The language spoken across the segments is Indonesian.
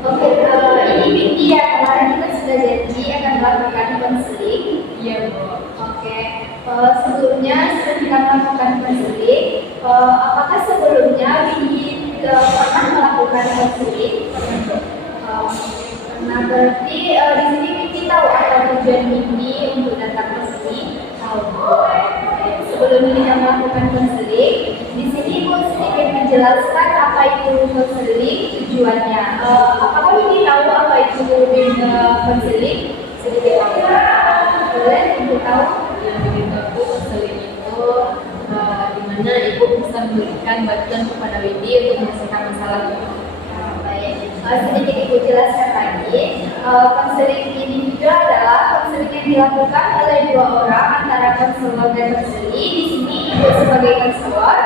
Oke, ini Vicky ya, kemarin kita sudah janji akan melakukan konseling. Iya, Bu. Oke, sebelumnya sudah kita melakukan konseling. Apakah sebelumnya Vicky pernah melakukan konseling? Nah, berarti di sini Vicky tahu apa tujuan Vicky untuk datang konseling? Tahu. Sebelum kita melakukan konseling, di sini Ibu sedikit menjelaskan apa itu konseling, tujuannya. Apakah Vicky tahu apa itu konseling? Sedikit boleh Ibu tahu? Yang begitu aku konseling itu di mana Ibu bisa memberikan bantuan kepada Windy untuk menyelesaikan masalah. Baik, sedikit Ibu jelaskan lagi. Konseling individual adalah konseling yang dilakukan oleh dua orang antara konselor dan konseli. Di sini Ibu sebagai konselor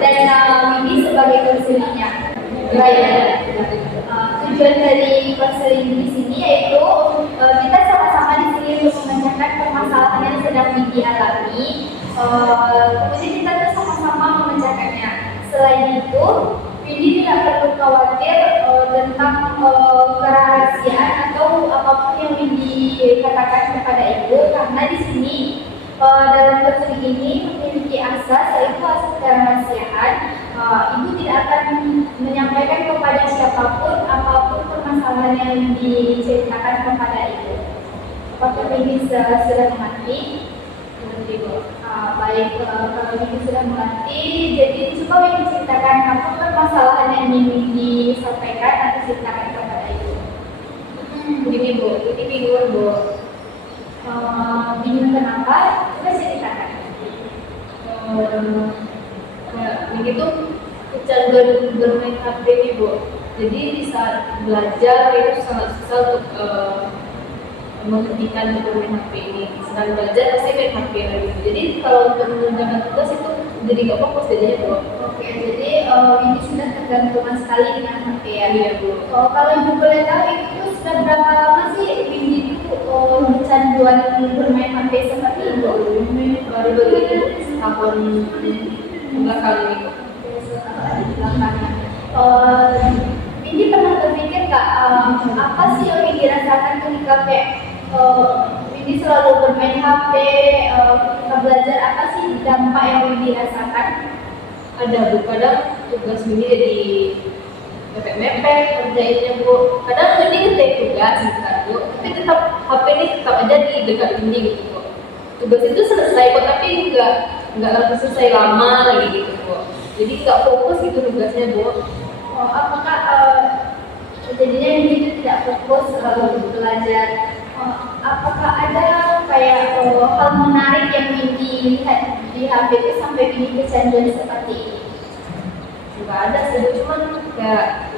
dan Windy sebagai konselingnya. Baik. Tujuan dari konseling di sini yaitu kita sama-sama di sini untuk memecahkan permasalahan yang sedang Windy alami. Kemudian kita tuh sama-sama memecahkannya. Selain itu, Windy tidak perlu khawatir tentang kerahasiaan atau apapun yang Windy katakan kepada Ibu, karena di sini dalam konseling ini memiliki asas yaitu asas kerahasiaan. Ibu tidak akan menyampaikan kepada siapapun apapun permasalahan yang diceritakan kepada Ibu. Apakah Windy sudah mengerti? Baik, kalau Windy sudah mengerti, jadi coba Windy ceritakan apa permasalahan yang ingin disampaikan atau ceritakan kepada Ibu. Begini, Bu, ini bingung, Bu. Bingung kenapa? Coba ceritakan. Begitu kecanduan bermain HP nih, Bu. Jadi di saat belajar itu sangat susah untuk menghentikan bermain HP ini. Sedang belajar pasti main HP lagi. Jadi kalau untuk mengerjakan tugas itu jadi nggak fokus jadinya, Bu. Oke, jadi ini sudah tergantungan sekali dengan HP ya. Iya, Bu. Kalau Ibu boleh tahu itu sudah berapa lama sih Windy itu kecanduan bermain HP seperti itu? Ini baru-baru ini setahun belakang ini. Windy pernah berpikir nggak apa sih yang Windy rasakan ketika kayak Windy selalu bermain HP, ketika belajar, apa sih dampak yang Windy rasakan? Ada, Bu, kadang tugas ini jadi mepet-mepet kerjainnya, Bu. Kadang ini ngerjain tugas bentar, Bu, tapi tetap HP ini tetap aja di dekat ini gitu, Bu. Tugas itu selesai kok, tapi nggak langsung selesai lama lagi gitu, Bu. Jadi nggak fokus gitu tugasnya, Bu. Apakah jadinya Windy itu tidak fokus untuk belajar? Apakah ada kayak hal menarik yang Windy lihat di HP itu sampai Windy kecanduan seperti ini? Nggak ada sih, cuman kayak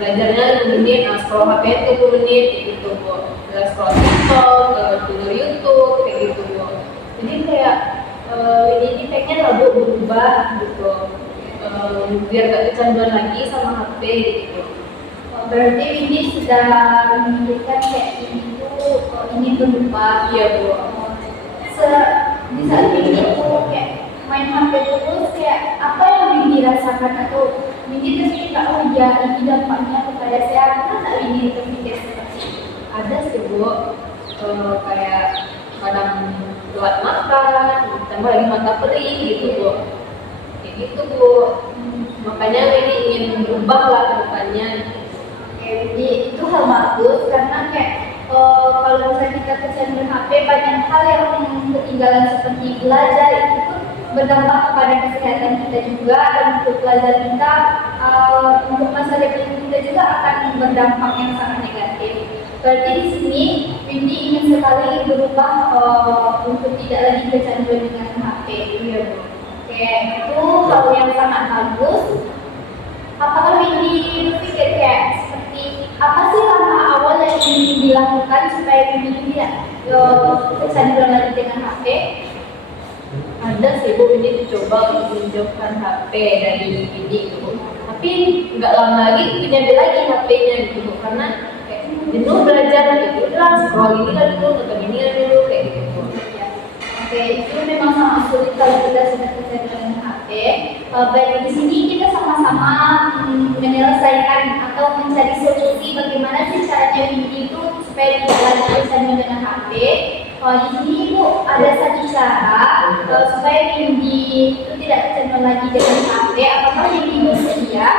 belajarnya 5 menit, scroll HP 20 menit gitu, Bu. Scroll TikTok, denger YouTube kayak gitu, Bu. Jadi kayak ini pengen lah, Bu, berubah gitu, biar gak kecanduan lagi sama HP gitu. Berarti Windy sudah memikirkan kayak ini tuh ingin berubah. Iya, Bu. Di saat Windy tuh kayak main HP terus, kayak apa yang Windy rasakan atau Windy terpikir oh ya ini dampaknya kepada saya, pernah nggak Windy terpikir seperti itu? Ada sih, Bu, kayak kadang telat makan, tambah lagi mata perih gitu, Bu. Kayak gitu, Bu. Makanya ini ingin berubah lah ke depannya. Jadi itu hal bagus karena kayak kalau misalnya kita kecanduan HP, banyak hal yang ketinggalan seperti belajar itu pun berdampak kepada kesehatan kita juga, dan untuk belajar kita untuk masa depan kita juga akan berdampak yang sangat negatif. Berarti di sini Windy ingin sekali berubah untuk tidak lagi kecanduan dengan HP. Iya, Bu. Oke, itu hal yang sangat bagus. Apakah Windy berpikir kayak yang dilakukan supaya Windy tidak kecanduan lagi dengan HP? Ada sih Bu, ini dicoba untuk menjauhkan HP dari ini gitu, tapi nggak lama lagi diambil lagi HP-nya gitu Bu, karena kayak jenuh belajar gitu, udah scroll ini kan dulu, nonton ini kan dulu kayak gitu Bu. Ya. Oke, itu memang sangat sulit kalau kita sudah kecanduan dengan HP. Baik di sini kita sama-sama menyelesaikan atau mencari solusi bagaimana sih caranya Windy itu supaya tidak lagi kecanduan dengan HP. Di sini Ibu ada satu cara supaya Windy itu tidak kecanduan lagi dengan HP. Apakah Windy bersedia?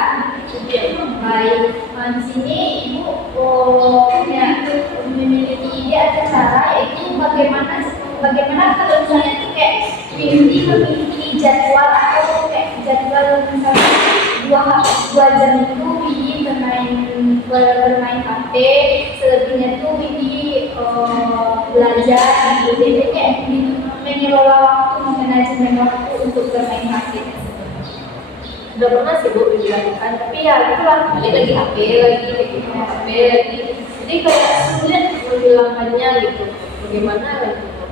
Baik, di sini Ibu punya memiliki ide atau cara, yaitu bagaimana kalau misalnya itu kayak Windy memiliki jadwal atau kayak jadwal misalnya dua jam itu Windy bermain HP, selebihnya tuh Windy belajar gitu. Jadi kayak mengelola waktu, memanajemen waktu untuk bermain HP. Udah pernah sih Bu dilakukan, tapi ya itulah balik lagi HP lagi, HP lagi, jadi kayak sulit menghilangkannya gitu. Bagaimana lagi Bu?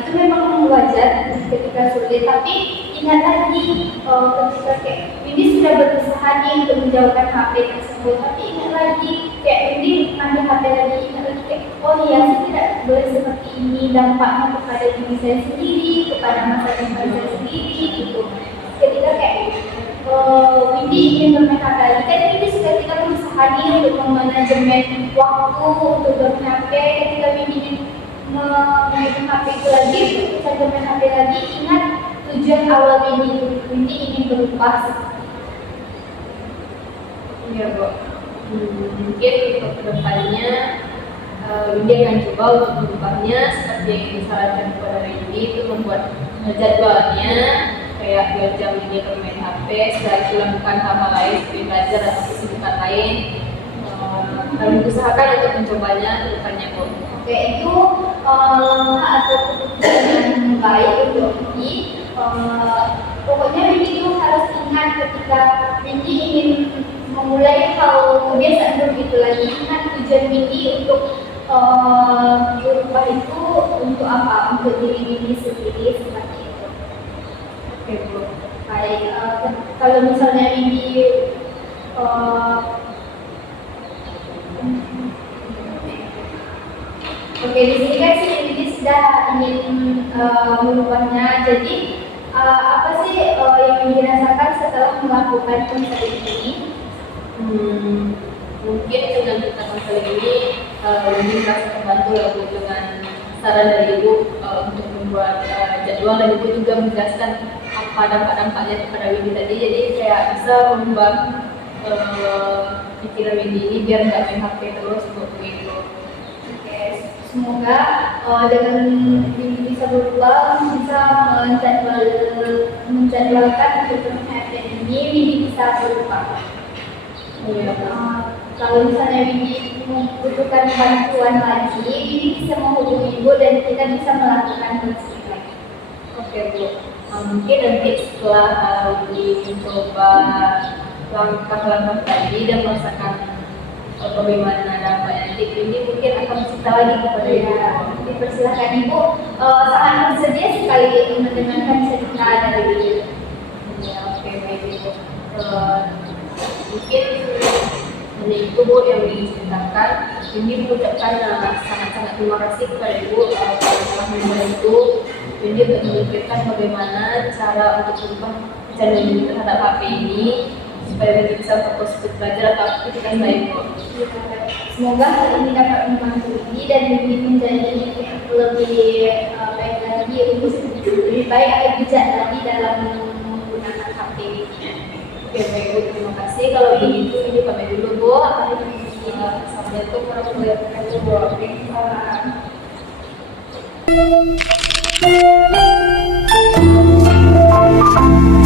Itu memang wajar ketika sulit, tapi ingat lagi ketika kayak Windy sudah berusaha nih untuk menjauhkan HP tersebut, tapi ingat lagi kayak Windy ambil HP lagi, ingat lagi kayak oh iya saya tidak boleh seperti ini, dampaknya kepada diri saya sendiri, kepada masa depan saya sendiri gitu. Ketika kayak Windy ingin bermain HP lagi, kan Windy sudah tidak berusaha nih untuk memanajemen waktu untuk bermain HP. Ketika Windy ingin memegang HP itu lagi, bisa bermain HP lagi, ingat tujuan awal Windy ingin berubah. Iya Bu, mungkin untuk kedepannya Windy akan coba untuk mengubahnya seperti yang disarankan kepada Windy, itu membuat jadwalnya kayak 2 jam ini bermain HP, setelah itu lakukan hal-hal lain seperti belajar atau kesibukan lain. Lalu usahakan untuk mencobanya ke depannya Bu. Oke, itu atau keputusan yang baik untuk Windy. Pokoknya Windy itu harus ingat ketika Windy ingin memulai hal kebiasaan buruk itu lagi, ingat tujuan Windy untuk berubah itu untuk apa? Untuk diri Windy sendiri seperti itu. Oke Bu. Baik, kalau misalnya Windy oke, di sini kan sih Windy sudah ingin merubahnya. Jadi apa sih yang dirasakan setelah melakukan konseling ini? Mungkin dengan kita konseling ini Windy merasa terbantu ya Bu, dengan saran dari Ibu untuk membuat jadwal, dan Ibu juga menjelaskan apa dampak-dampaknya kepada Windy tadi. Jadi kayak bisa mengubah pikiran Windy ini biar nggak main HP terus untuk begitu. Oke, semoga dengan Windy bisa berubah, bisa menjadwalkan untuk bermain ini, Windy bisa berubah. Kalau misalnya Windy membutuhkan bantuan lagi, Windy bisa menghubungi Ibu dan kita bisa melakukan konseling lagi. Oke Bu, mungkin nanti setelah Windy mencoba langkah-langkah tadi dan merasakan bagaimana dampaknya, nanti Windy mungkin akan cerita lagi kepada Ibu. Dipersilakan Ibu, sangat bersedia sekali mendengarkan cerita dari Windy. Ya, oke baik Ibu. Mungkin hanya itu Bu yang diceritakan. Windy mengucapkan sangat-sangat terima kasih kepada Ibu telah membantu Windy untuk memikirkan bagaimana cara untuk merubah kecanduan Windy terhadap HP ini supaya Windy bisa fokus untuk belajar atau aktivitas lain Bu. Semoga hal ini dapat membantu Windy dan Windy menjadi lebih baik lagi, lebih baik atau bijak lagi dalam menggunakan HP ini. Oke baik Bu, terima kasih. Kalau begitu Windy pamit dulu Bu. Assalamualaikum warahmatullahi wabarakatuh.